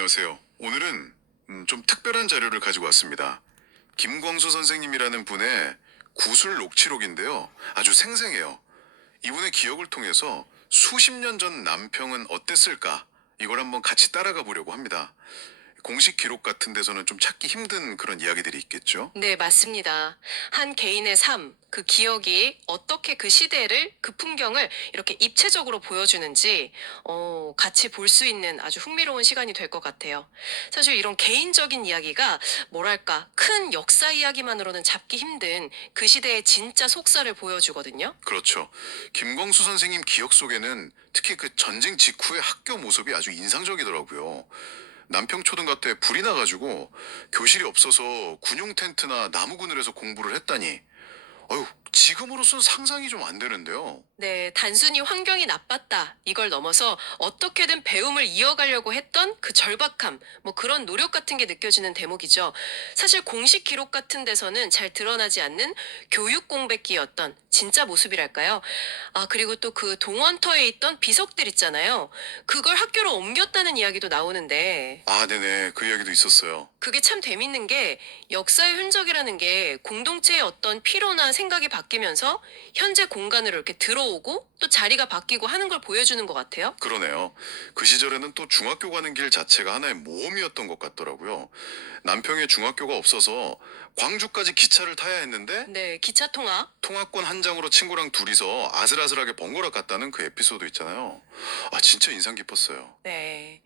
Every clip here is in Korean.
안녕하세요. 오늘은 좀 특별한 자료를 가지고 왔습니다. 김광수 선생님이라는 분의 구술 녹취록인데요. 아주 생생해요. 이분의 기억을 통해서 수십 년 전 남평은 어땠을까? 이걸 한번 같이 따라가 보려고 합니다. 공식 기록 같은 데서는 좀 찾기 힘든 그런 이야기들이 있겠죠? 네, 맞습니다. 한 개인의 삶, 그 기억이 어떻게 그 시대를, 그 풍경을 이렇게 입체적으로 보여주는지, 같이 볼 수 있는 아주 흥미로운 시간이 될 것 같아요. 사실 이런 개인적인 이야기가, 뭐랄까, 큰 역사 이야기만으로는 잡기 힘든 그 시대의 진짜 속살을 보여주거든요. 그렇죠. 김광수 선생님 기억 속에는 특히 그 전쟁 직후의 학교 모습이 아주 인상적이더라고요. 남평초등학교에 불이 나가지고 교실이 없어서 군용 텐트나 나무 그늘에서 공부를 했다니. 어휴, 지금으로선 상상이 좀 안 되는데요. 네, 단순히 환경이 나빴다. 이걸 넘어서 어떻게든 배움을 이어가려고 했던 그 절박함, 뭐 그런 노력 같은 게 느껴지는 대목이죠. 사실 공식 기록 같은 데서는 잘 드러나지 않는 교육 공백기였던 진짜 모습이랄까요? 아, 그리고 또 그 동원터에 있던 비석들 있잖아요. 그걸 학교로 옮겼다는 이야기도 나오는데, 아, 네네. 그 이야기도 있었어요. 그게 참 재밌는 게 역사의 흔적이라는 게 공동체의 어떤 피로나 생각이 바뀌면서 현재 공간으로 이렇게 들어오고 또 자리가 바뀌고 하는 걸 보여주는 것 같아요. 그러네요. 그 시절에는 또 중학교 가는 길 자체가 하나의 모험이었던 것 같더라고요. 남평에 중학교가 없어서 광주까지 기차를 타야 했는데 네, 기차 통학. 통학권 한 장으로 친구랑 둘이서 아슬아슬하게 번갈아 갔다는 그 에피소드 있잖아요. 아, 진짜 인상 깊었어요. 네.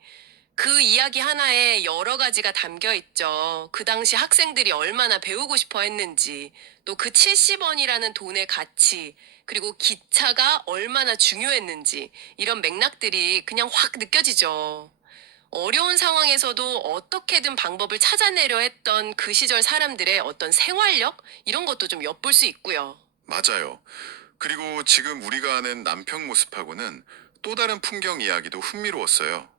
그 이야기 하나에 여러 가지가 담겨 있죠. 그 당시 학생들이 얼마나 배우고 싶어 했는지, 또 그 70원이라는 돈의 가치, 그리고 기차가 얼마나 중요했는지, 이런 맥락들이 그냥 확 느껴지죠. 어려운 상황에서도 어떻게든 방법을 찾아내려 했던 그 시절 사람들의 어떤 생활력? 이런 것도 좀 엿볼 수 있고요. 맞아요. 그리고 지금 우리가 아는 남평 모습하고는 또 다른 풍경 이야기도 흥미로웠어요.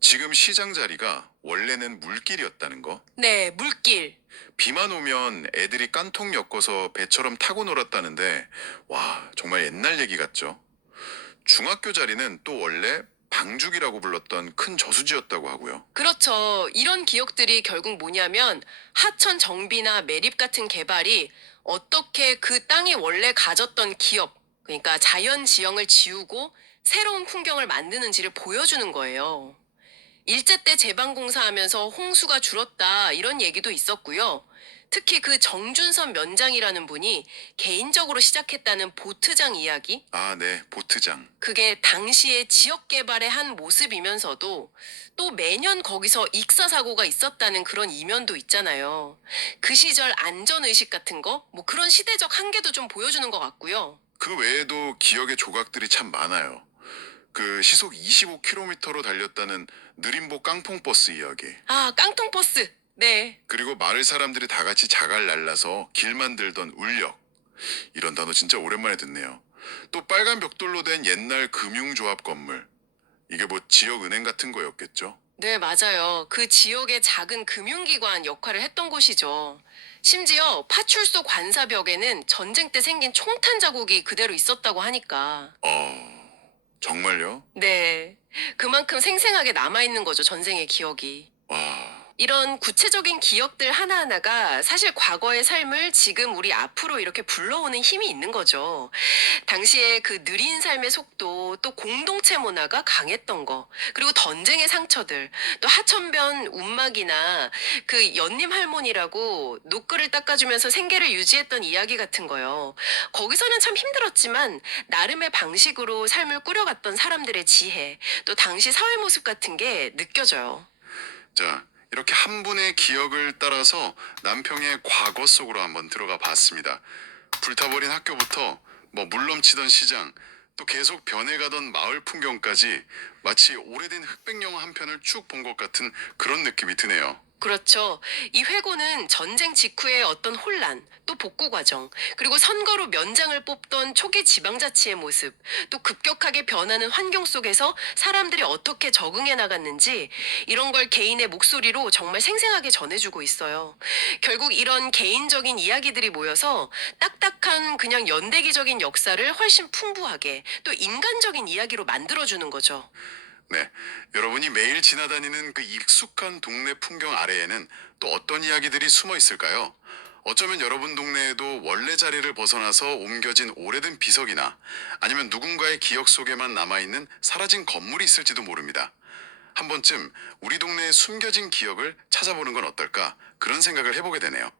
지금 시장 자리가 원래는 물길이었다는 거. 네, 물길. 비만 오면 애들이 깐통 엮어서 배처럼 타고 놀았다는데, 와, 정말 옛날 얘기 같죠? 중학교 자리는 또 원래 방죽이라고 불렀던 큰 저수지였다고 하고요. 그렇죠. 이런 기억들이 결국 뭐냐면 하천 정비나 매립 같은 개발이 어떻게 그 땅이 원래 가졌던 기업, 그러니까 자연 지형을 지우고 새로운 풍경을 만드는지를 보여주는 거예요. 일제 때 제방공사하면서 홍수가 줄었다 이런 얘기도 있었고요. 특히 그 정준선 면장이라는 분이 개인적으로 시작했다는 보트장 이야기, 아, 네, 보트장. 그게 당시의 지역 개발의 한 모습이면서도 또 매년 거기서 익사 사고가 있었다는 그런 이면도 있잖아요. 그 시절 안전 의식 같은 거, 뭐 그런 시대적 한계도 좀 보여주는 것 같고요. 그 외에도 기억의 조각들이 참 많아요. 그 시속 25km로 달렸다는 느림보 깡통버스 이야기. 아, 깡통버스. 네. 그리고 마을 사람들이 다 같이 자갈 날라서 길 만들던 울력. 이런 단어 진짜 오랜만에 듣네요. 또 빨간 벽돌로 된 옛날 금융조합 건물. 이게 뭐 지역은행 같은 거였겠죠? 네, 맞아요. 그 지역의 작은 금융기관 역할을 했던 곳이죠. 심지어 파출소 관사벽에는 전쟁 때 생긴 총탄 자국이 그대로 있었다고 하니까. 정말요? 네. 그만큼 생생하게 남아있는 거죠, 전쟁의 기억이. 와, 이런 구체적인 기억들 하나하나가 사실 과거의 삶을 지금 우리 앞으로 이렇게 불러오는 힘이 있는 거죠. 당시에 그 느린 삶의 속도, 또 공동체 문화가 강했던 거, 그리고 전쟁의 상처들, 또 하천변 움막이나 그 연님 할머니라고 노끌을 닦아주면서 생계를 유지했던 이야기 같은 거요. 거기서는 참 힘들었지만 나름의 방식으로 삶을 꾸려갔던 사람들의 지혜, 또 당시 사회 모습 같은 게 느껴져요. 자, 이렇게 한 분의 기억을 따라서 남평의 과거 속으로 한번 들어가 봤습니다. 불타버린 학교부터 뭐 물넘치던 시장, 또 계속 변해가던 마을 풍경까지 마치 오래된 흑백 영화 한 편을 쭉 본 것 같은 그런 느낌이 드네요. 그렇죠. 이 회고는 전쟁 직후의 어떤 혼란, 또 복구 과정, 그리고 선거로 면장을 뽑던 초기 지방자치의 모습, 또 급격하게 변하는 환경 속에서 사람들이 어떻게 적응해 나갔는지 이런 걸 개인의 목소리로 정말 생생하게 전해주고 있어요. 결국 이런 개인적인 이야기들이 모여서 딱딱한 그냥 연대기적인 역사를 훨씬 풍부하게 또 인간적인 이야기로 만들어주는 거죠. 네, 여러분이 매일 지나다니는 그 익숙한 동네 풍경 아래에는 또 어떤 이야기들이 숨어 있을까요? 어쩌면 여러분 동네에도 원래 자리를 벗어나서 옮겨진 오래된 비석이나 아니면 누군가의 기억 속에만 남아있는 사라진 건물이 있을지도 모릅니다. 한 번쯤 우리 동네의 숨겨진 기억을 찾아보는 건 어떨까? 그런 생각을 해보게 되네요.